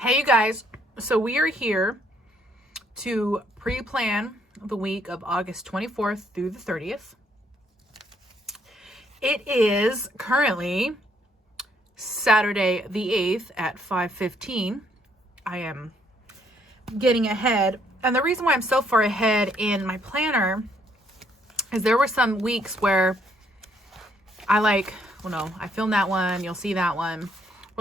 Hey you guys, so we are here to pre-plan the week of August 24th through the 30th. It is currently Saturday the 8th at 5:15. I am getting ahead, and the reason why I'm so far ahead in my planner is there were some weeks where I filmed that one, you'll see that one.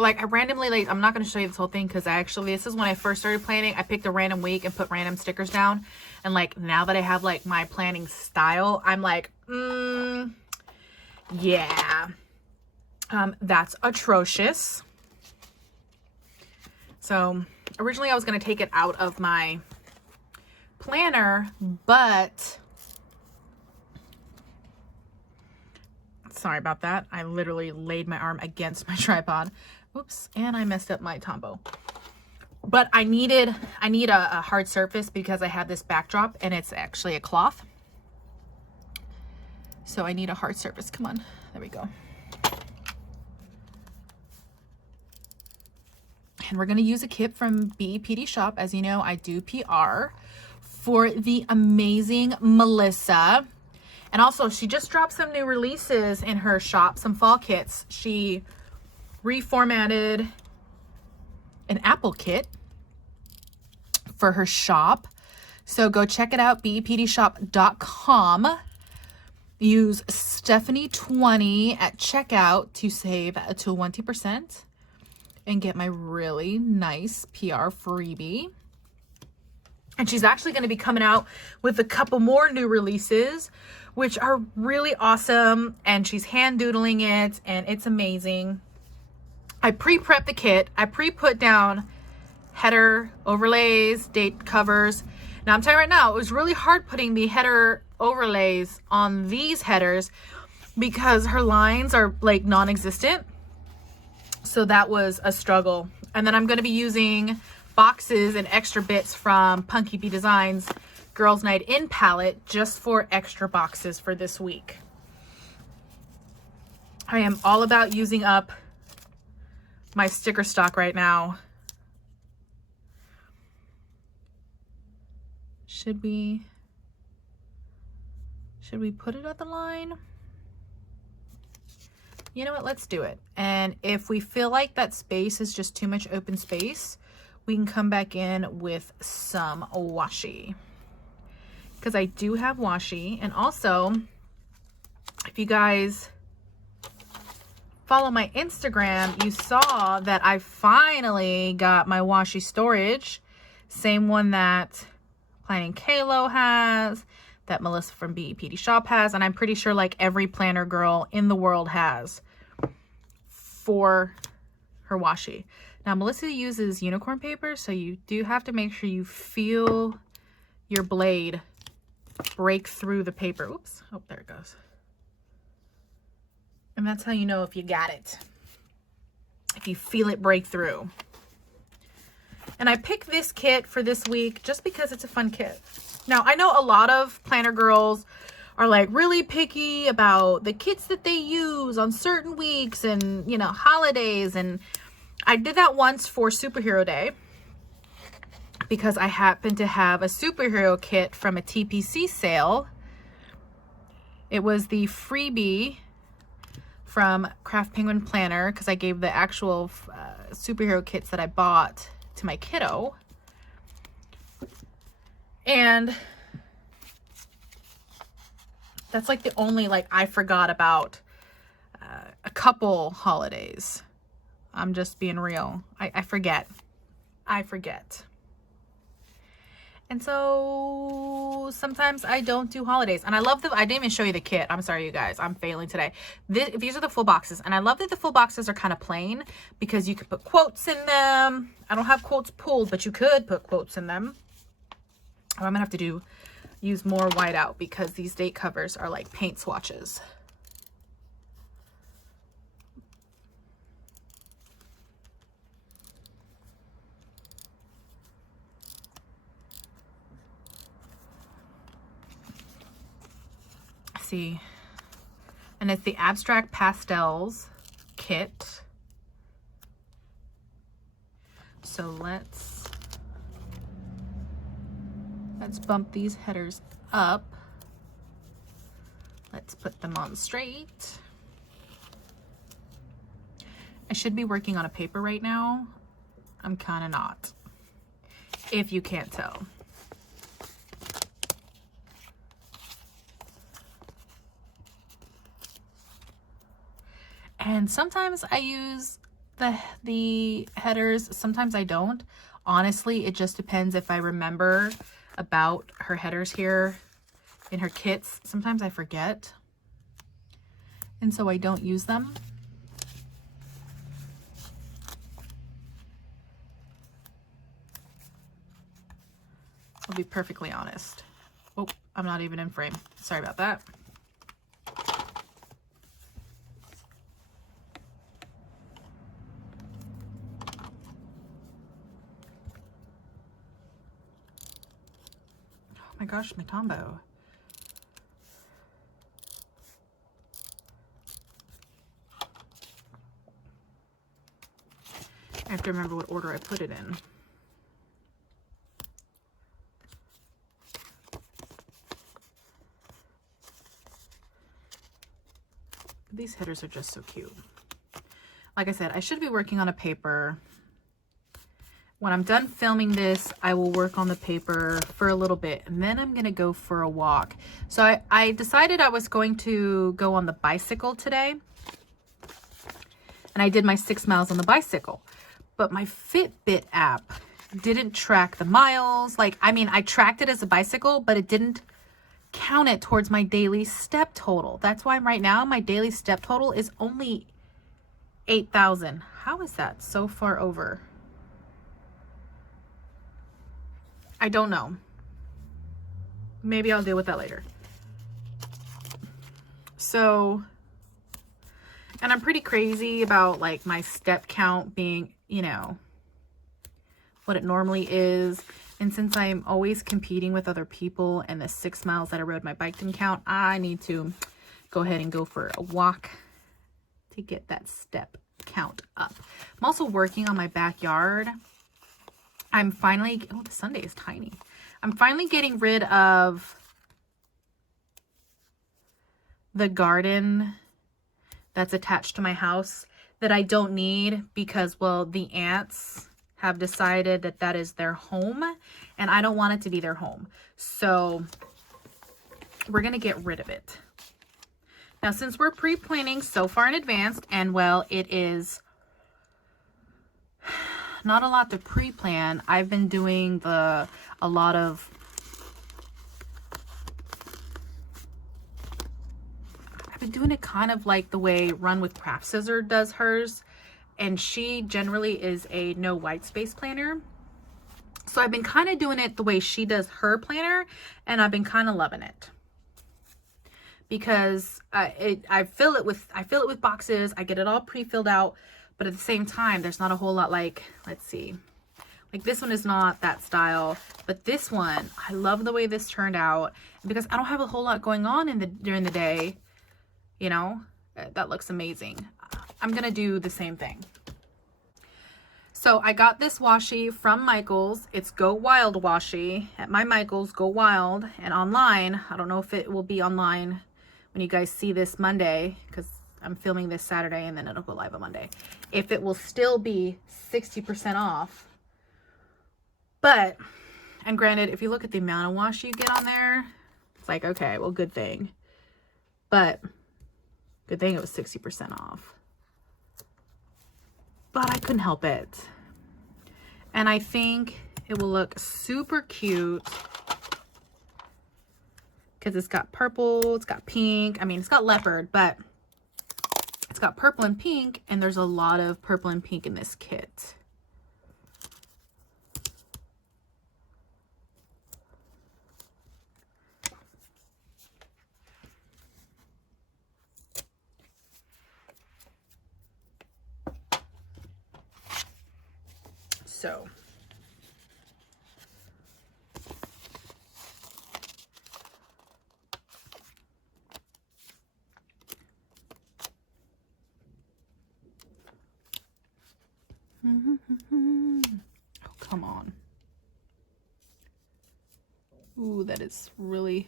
I randomly, I'm not going to show you this whole thing because this is when I first started planning. I picked a random week and put random stickers down. And now that I have my planning style, I'm yeah, that's atrocious. So originally I was going to take it out of my planner, but sorry about that. I literally laid my arm against my tripod. Oops, and I messed up my Tombow. But I need a hard surface because I have this backdrop and it's actually a cloth. So I need a hard surface. Come on, there we go. And we're gonna use a kit from BEPDShop. As you know, I do PR for the amazing Melissa. And also, she just dropped some new releases in her shop, some fall kits. She reformatted an apple kit for her shop. So go check it out, BEPDShop.com. Use Stephanie20 at checkout to save to 20% and get my really nice PR freebie. And she's actually going to be coming out with a couple more new releases, which are really awesome. And she's hand doodling it, and it's amazing. I pre-prepped the kit. I pre-put down header overlays, date covers. Now I'm telling you right now, it was really hard putting the header overlays on these headers because her lines are non-existent. So that was a struggle. And then I'm going to be using boxes and extra bits from Punky Bee Designs Girls Night In palette just for extra boxes for this week. I am all about using up my sticker stock right now. Should we put it at the line? You know what, let's do it. And if we feel like that space is just too much open space, we can come back in with some washi. Because I do have washi. And also, if you guys follow my Instagram, you saw that I finally got my Washi Storage. Same one that Planning Kalo has, that Melissa from BEPDShop has, and I'm pretty sure every planner girl in the world has for her washi. Now, Melissa uses unicorn paper, so you do have to make sure you feel your blade break through the paper. Oops. Oh, there it goes. And that's how you know if you got it. If you feel it break through. And I picked this kit for this week just because it's a fun kit. Now, I know a lot of planner girls are really picky about the kits that they use on certain weeks and, holidays. And I did that once for Superhero Day because I happened to have a superhero kit from a TPC sale. It was the freebie from Craft Penguin Planner because I gave the actual superhero kits that I bought to my kiddo. And that's the only I forgot about a couple holidays. I'm just being real. I forget. And so sometimes I don't do holidays. And I love I didn't even show you the kit. I'm sorry, you guys. I'm failing today. These are the full boxes. And I love that the full boxes are kind of plain because you could put quotes in them. I don't have quotes pulled, but you could put quotes in them. What I'm going to have to use more whiteout because these date covers are like paint swatches. See, and it's the Abstract Pastels kit. So let's bump these headers up. Let's put them on straight. I should be working on a paper right now. I'm kind of not, if you can't tell. And sometimes I use the headers, sometimes I don't. Honestly, it just depends if I remember about her headers here in her kits. Sometimes I forget, and so I don't use them. I'll be perfectly honest. Oh, I'm not even in frame. Sorry about that. Oh my gosh, my Tombow. I have to remember what order I put it in. These headers are just so cute. Like I said, I should be working on a paper. When I'm done filming this, I will work on the paper for a little bit, and then I'm gonna go for a walk. So I decided I was going to go on the bicycle today, and I did my 6 miles on the bicycle. But my Fitbit app didn't track the miles. Like, I mean, I tracked it as a bicycle, but it didn't count it towards my daily step total. That's why right now my daily step total is only 8,000. How is that so far over? I don't know. Maybe I'll deal with that later. So, and I'm pretty crazy about like my step count being, you know, what it normally is. And since I'm always competing with other people and the 6 miles that I rode my bike didn't count, I need to go ahead and go for a walk to get that step count up. I'm also working on my backyard. I'm finally, oh, the Sunday is tiny. I'm finally getting rid of the garden that's attached to my house that I don't need because, well, the ants have decided that that is their home and I don't want it to be their home. So we're going to get rid of it. Now, since we're pre-planning so far in advance, and well, it is not a lot to pre-plan. I've been doing a lot of, I've been doing it kind of like the way Run with Craft Scissor does hers. And she generally is a no white space planner. So I've been kind of doing it the way she does her planner, and I've been kind of loving it. Because I fill it with boxes, I get it all pre-filled out, but at the same time, there's not a whole lot like, let's see. Like this one is not that style, but this one, I love the way this turned out. And because I don't have a whole lot going on during the day, you know, that looks amazing. I'm gonna do the same thing. So I got this washi from Michaels. It's Go Wild washi at my Michaels, Go Wild. And online, I don't know if it will be online when you guys see this Monday, because I'm filming this Saturday and then it'll go live on Monday. If it will still be 60% off. But, and granted, if you look at the amount of washi you get on there, it's like, okay, well, good thing. But good thing it was 60% off. But I couldn't help it. And I think it will look super cute because it's got purple, it's got pink. I mean, it's got leopard, but it's got purple and pink, and there's a lot of purple and pink in this kit. So come on. Ooh, that is really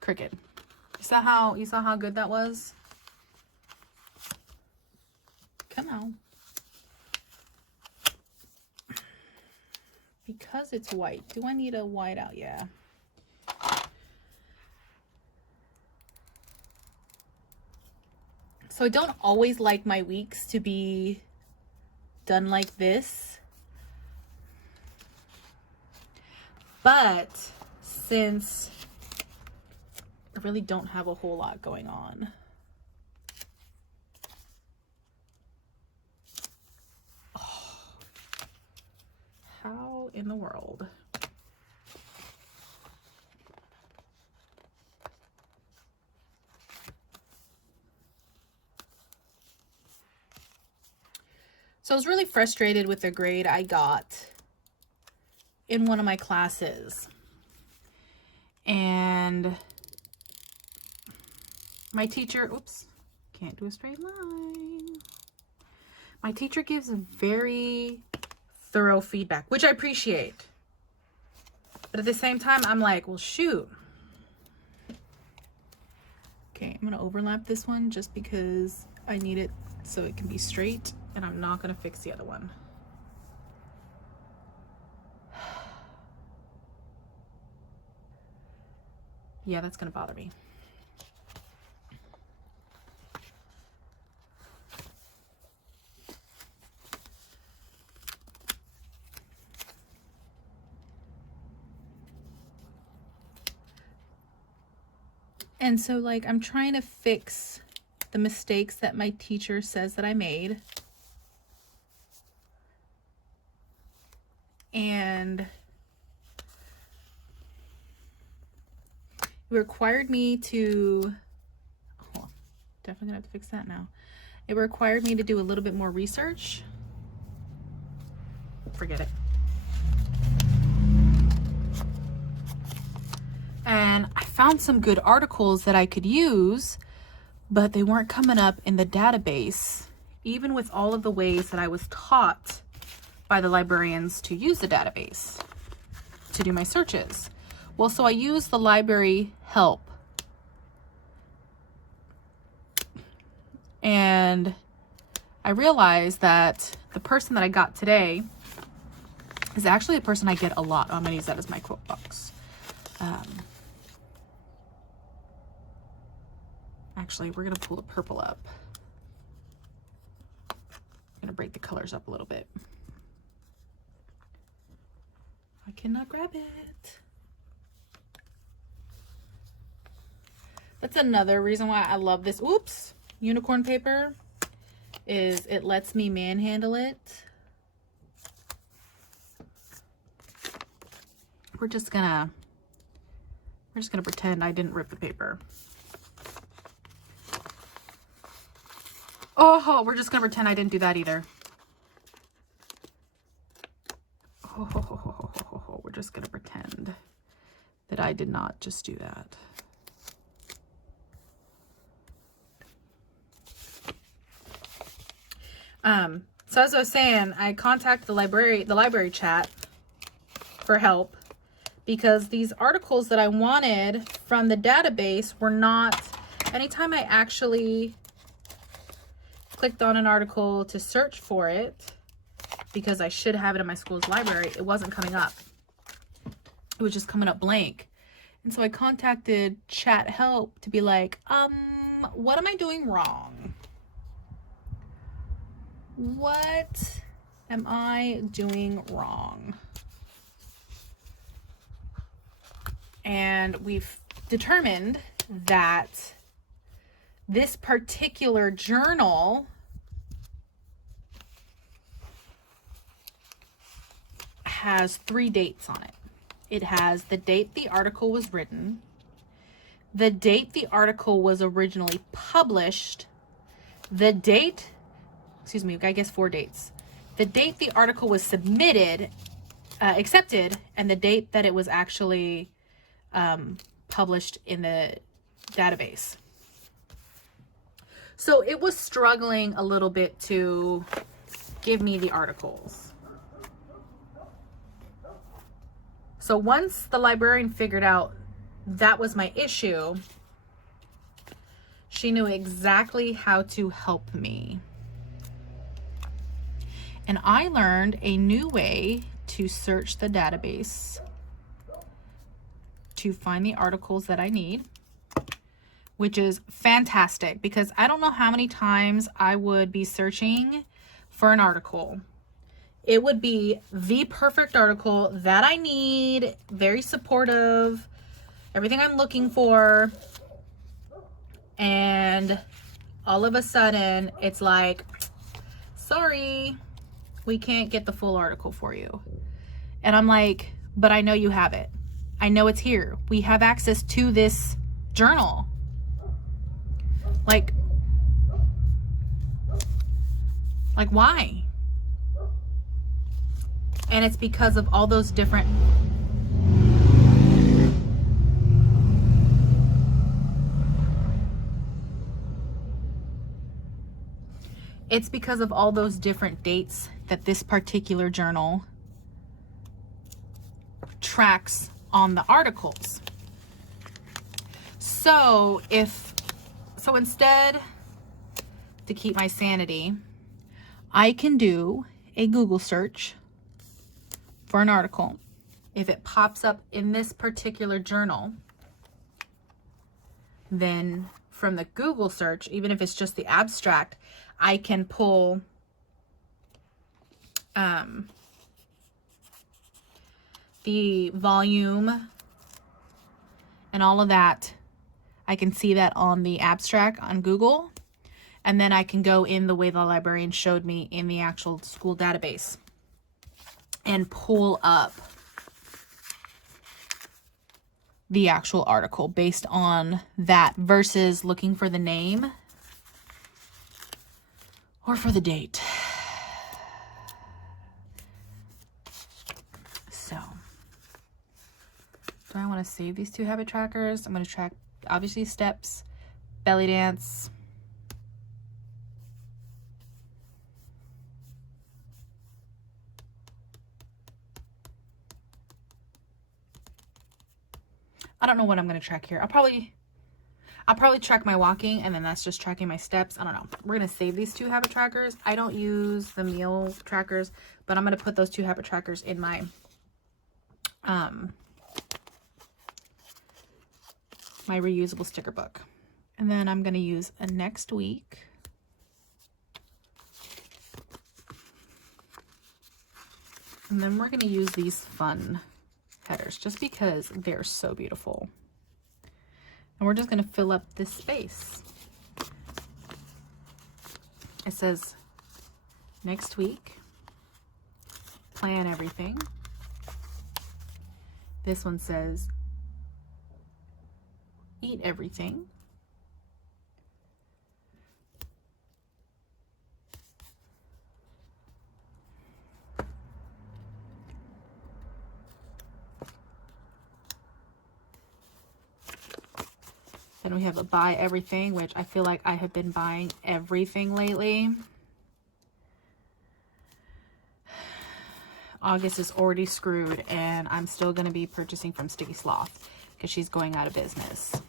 crooked. You saw how good that was? Come on. Because it's white. Do I need a white out? Yeah. So I don't always like my weeks to be done like this. But since I really don't have a whole lot going on, how in the world? So I was really frustrated with the grade I got in one of my classes. And my teacher, oops, can't do a straight line. My teacher gives very thorough feedback, which I appreciate. But at the same time, I'm like, well, shoot. Okay, I'm gonna overlap this one just because I need it so it can be straight, and I'm not gonna fix the other one. Yeah, that's gonna bother me. And so, like, I'm trying to fix the mistakes that my teacher says that I made. And it required me to, oh, definitely gonna have to fix that now. It required me to do a little bit more research. Forget it. And I found some good articles that I could use, but they weren't coming up in the database, even with all of the ways that I was taught by the librarians to use the database to do my searches. Well, so I used the library help, and I realized that the person that I got today is actually a person I get a lot. I'm gonna use that as my quote box. Actually, we're gonna pull the purple up. I'm gonna break the colors up a little bit. I cannot grab it. That's another reason why I love this, oops, unicorn paper, is it lets me manhandle it. We're just gonna pretend I didn't rip the paper. Oh, we're just gonna pretend I didn't do that either. Oh, we're just gonna pretend that I did not just do that. So as I was saying, I contacted the library chat for help because these articles that I wanted from the database were not, anytime I actually clicked on an article to search for it, because I should have it in my school's library, it wasn't coming up. It was just coming up blank. And so I contacted chat help to be like, what am I doing wrong? What am I doing wrong? And we've determined that this particular journal has 3 dates on it. It has the date the article was written, the date the article was originally published, the date, excuse me, I guess 4 dates. The date the article was submitted, accepted, and the date that it was actually published in the database. So it was struggling a little bit to give me the articles. So once the librarian figured out that was my issue, she knew exactly how to help me. And I learned a new way to search the database to find the articles that I need, which is fantastic because I don't know how many times I would be searching for an article. It would be the perfect article that I need, very supportive, everything I'm looking for. And all of a sudden it's like, sorry, we can't get the full article for you. And I'm like, but I know you have it. I know it's here. We have access to this journal. Like why? And it's because of all those different dates that this particular journal tracks on the articles. So instead, to keep my sanity, I can do a Google search for an article. If it pops up in this particular journal, then from the Google search, even if it's just the abstract, I can pull the volume and all of that. I can see that on the abstract on Google, and then I can go in the way the librarian showed me in the actual school database and pull up the actual article based on that versus looking for the name or for the date. So, do I want to save these 2 habit trackers? I'm going to track, obviously, steps, belly dance. I don't know what I'm going to track here. I'll probably track my walking, and then that's just tracking my steps. I don't know. We're going to save these 2 habit trackers. I don't use the meal trackers, but I'm going to put those 2 habit trackers in my my reusable sticker book. And then I'm going to use a next week. And then we're going to use these fun headers just because they're so beautiful. And we're just going to fill up this space. It says next week, plan everything. This one says eat everything. Then we have a buy everything, which I feel like I have been buying everything lately. August is already screwed, and I'm still going to be purchasing from Sticky Sloth because she's going out of business.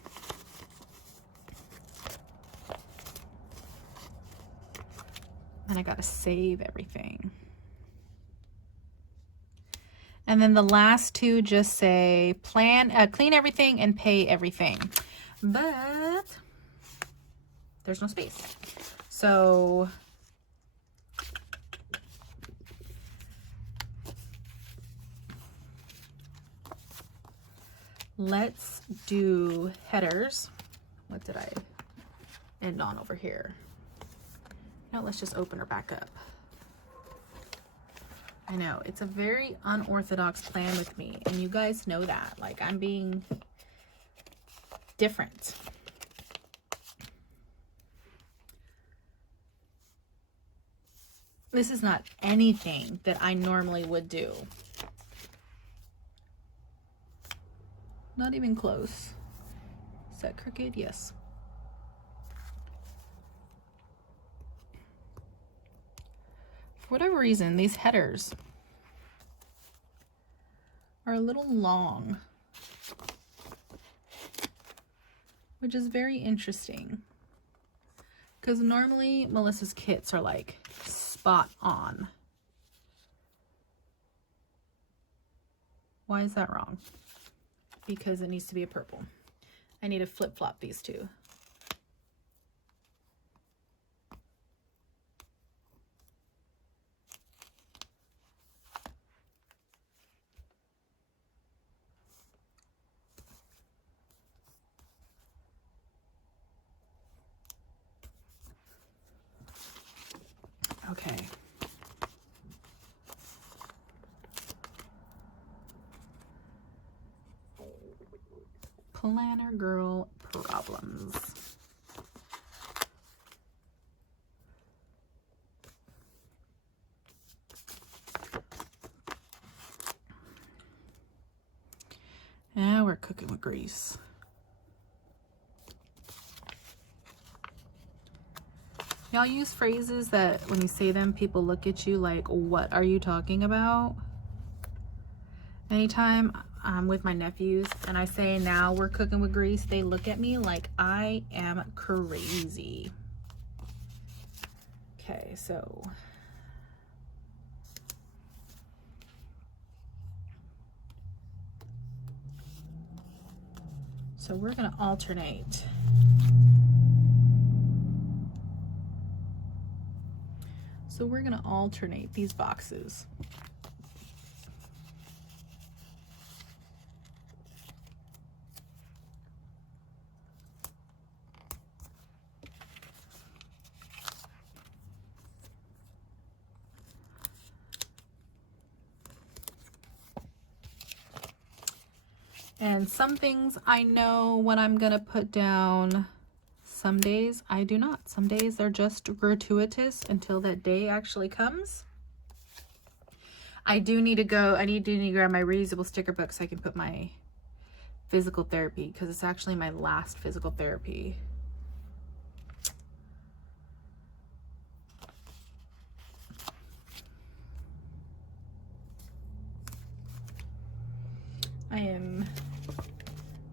And I got to save everything. And then the last 2 just say plan, clean everything and pay everything. But there's no space. So let's do headers. What did I end on over here? No, let's just open her back up. I know, it's a very unorthodox plan with me, and you guys know that. Like, I'm being different. This is not anything that I normally would do. Not even close. Is that crooked? Yes. For whatever reason, these headers are a little long, which is very interesting because normally Melissa's kits are like spot on. Why is that wrong? Because it needs to be a purple. I need to flip-flop these two. Okay. Planner girl problems. Now we're cooking with grease. Y'all use phrases that when you say them, people look at you like, what are you talking about? Anytime I'm with my nephews and I say, now we're cooking with grease, they look at me like I am crazy. Okay, so we're gonna alternate. So we're gonna alternate these boxes. And some things I know what I'm gonna put down. Some days I do not. Some days they're just gratuitous until that day actually comes. I do need to go, I need to grab my reusable sticker book so I can put my physical therapy, because it's actually my last physical therapy. I am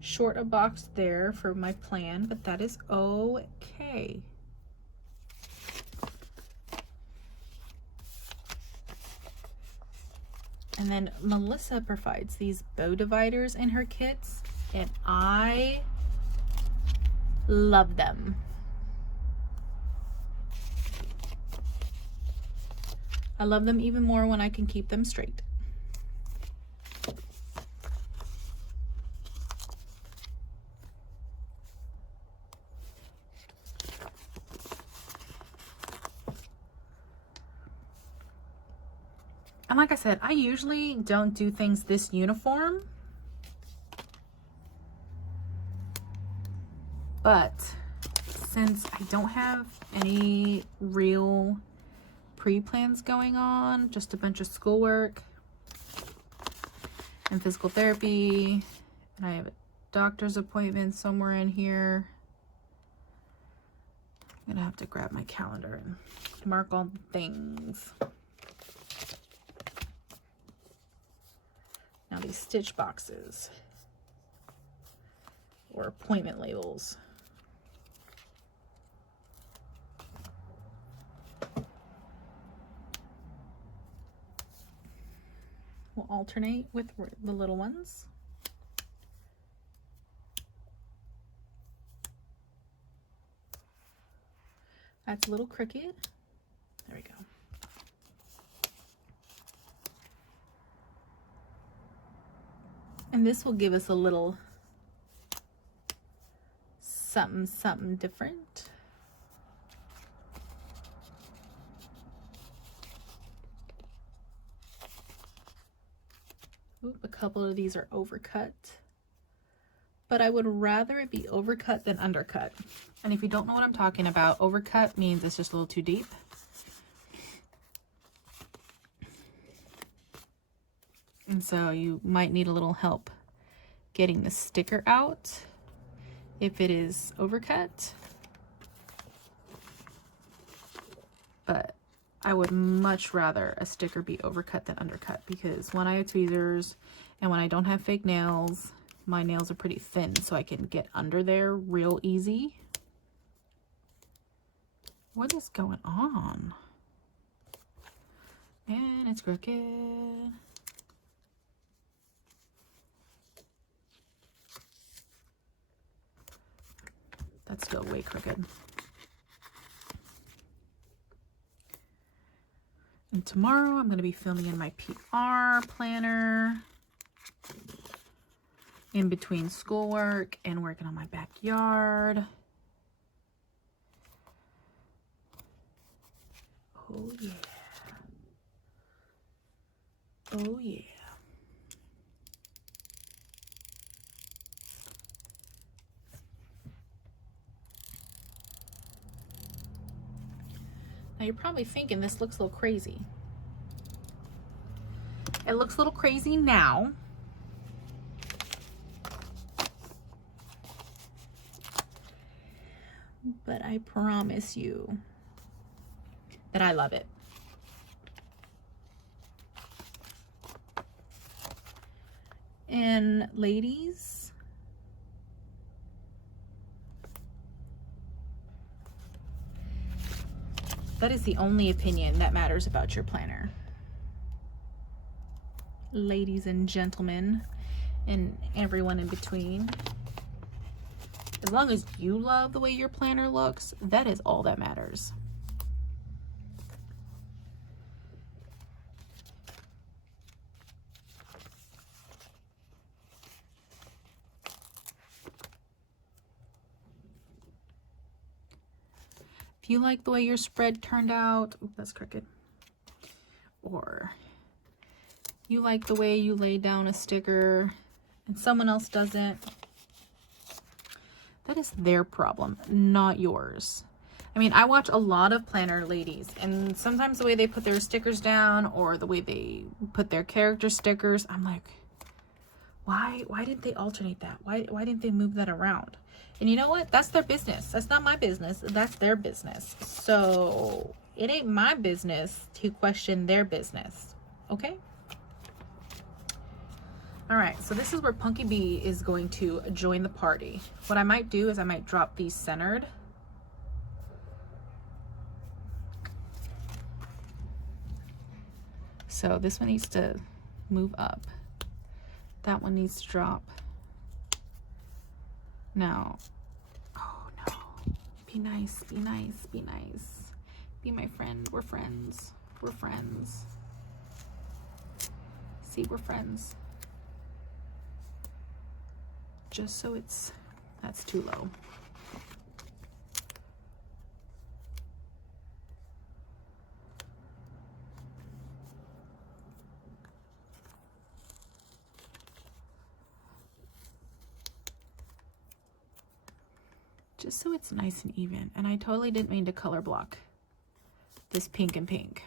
short a box there for my plan, but that is okay. And then Melissa provides these bow dividers in her kits, and I love them. I love them even more when I can keep them straight. And like I said, I usually don't do things this uniform, but since I don't have any real pre-plans going on, just a bunch of schoolwork and physical therapy, and I have a doctor's appointment somewhere in here, I'm gonna have to grab my calendar and mark all the things. Now these stitch boxes or appointment labels. We'll alternate with the little ones. That's a little crooked. There we go. And this will give us a little something different. Oop, a couple of these are overcut, but I would rather it be overcut than undercut. And if you don't know what I'm talking about, overcut means it's just a little too deep. And so you might need a little help getting the sticker out if it is overcut. But I would much rather a sticker be overcut than undercut, because when I have tweezers and when I don't have fake nails, my nails are pretty thin, so I can get under there real easy. What is going on? And it's crooked. That's still way crooked. And tomorrow I'm going to be filming in my PR planner, in between schoolwork and working on my backyard. Oh yeah. Oh yeah. Now you're probably thinking this looks a little crazy. It looks a little crazy now. But I promise you that I love it. And ladies, that is the only opinion that matters about your planner. Ladies and gentlemen, and everyone in between. As long as you love the way your planner looks, that is all that matters. If you like the way your spread turned out, ooh, that's crooked, or you like the way you laid down a sticker and someone else doesn't, that is their problem, not yours. I mean, I watch a lot of planner ladies, and sometimes the way they put their stickers down or the way they put their character stickers, I'm like, why didn't they alternate that? Why didn't they move that around? And you know what? That's their business. That's not my business. That's their business. So it ain't my business to question their business. Okay? All right, so this is where Punky Bee is going to join the party. What I might do is I might drop these centered. So this one needs to move up. That one needs to drop. Now, oh no, be nice, be nice, be nice. Be my friend, we're friends, we're friends. See, we're friends. Just so that's too low. Just so it's nice and even. And I totally didn't mean to color block this pink and pink.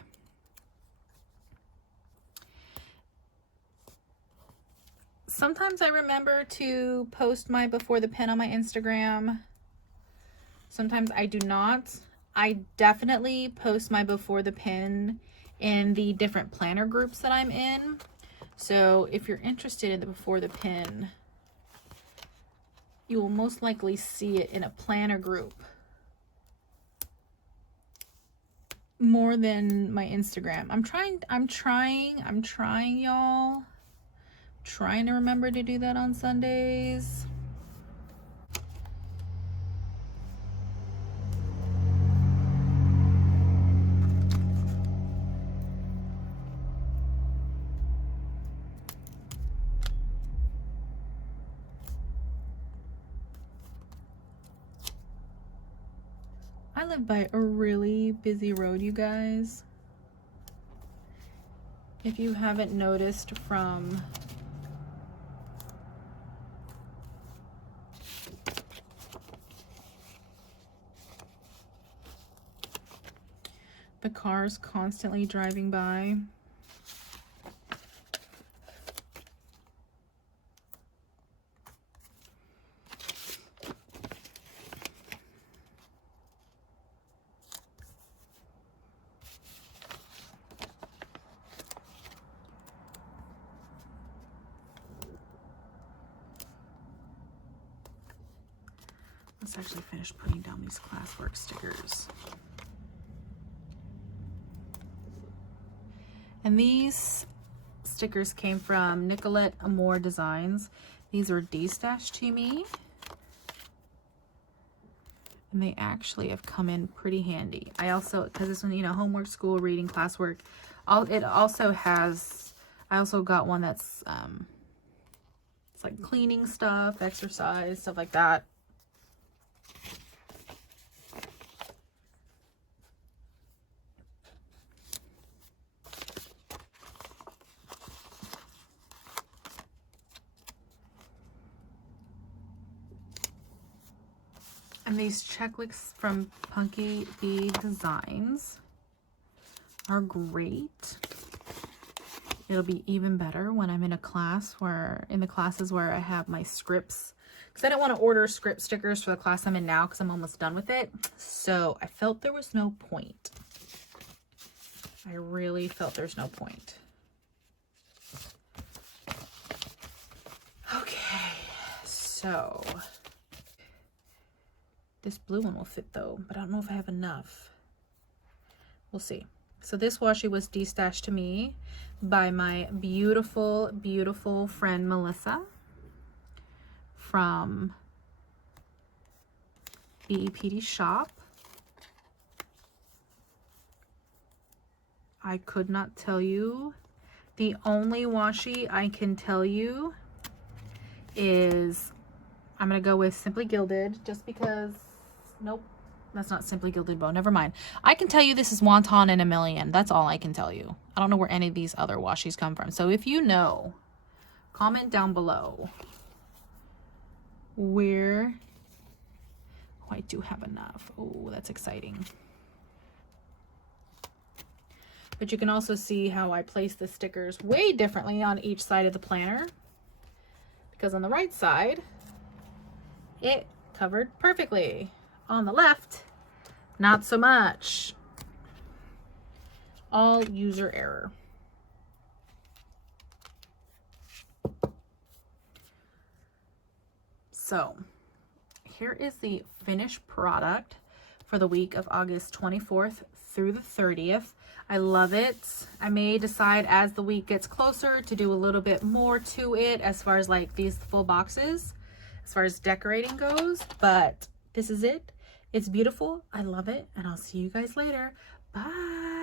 Sometimes I remember to post my before the pin on my Instagram. Sometimes I do not. I definitely post my before the pin in the different planner groups that I'm in. So if you're interested in the before the pin, you will most likely see it in a planner group more than my Instagram. I'm trying, y'all. Trying to remember to do that on Sundays. I live by a really busy road, you guys. If you haven't noticed from the cars constantly driving by. Let's actually finish putting down these Classwork stickers. And these stickers came from Nicolette Amour Designs. These were de-stashed to me. And they actually have come in pretty handy. I also, because this one, you know, homework, school, reading, classwork. It also has, I also got one that's, it's like cleaning stuff, exercise, stuff like that. And these checklists from Punky Bee Designs are great. It'll be even better when I'm in a class in the classes where I have my scripts. Because I don't want to order script stickers for the class I'm in now because I'm almost done with it. So I felt there was no point. I really felt there's no point. Okay, so this blue one will fit though, but I don't know if I have enough. We'll see. So this washi was de-stashed to me by my beautiful, beautiful friend Melissa from BEPDShop. I could not tell you. The only washi I can tell you is, I'm going to go with Simply Gilded just because, nope, that's not Simply Gilded Bow. Never mind. I can tell you this is Wonton in a Million. That's all I can tell you. I don't know where any of these other washis come from. So if you know, comment down below where. Oh, I do have enough. Oh, that's exciting. But you can also see how I place the stickers way differently on each side of the planner. Because on the right side, it covered perfectly. On the left, not so much. All user error. So here is the finished product for the week of August 24th through the 30th. I love it. I may decide as the week gets closer to do a little bit more to it as far as like these full boxes, as far as decorating goes, but this is it. It's beautiful. I love it. And I'll see you guys later. Bye.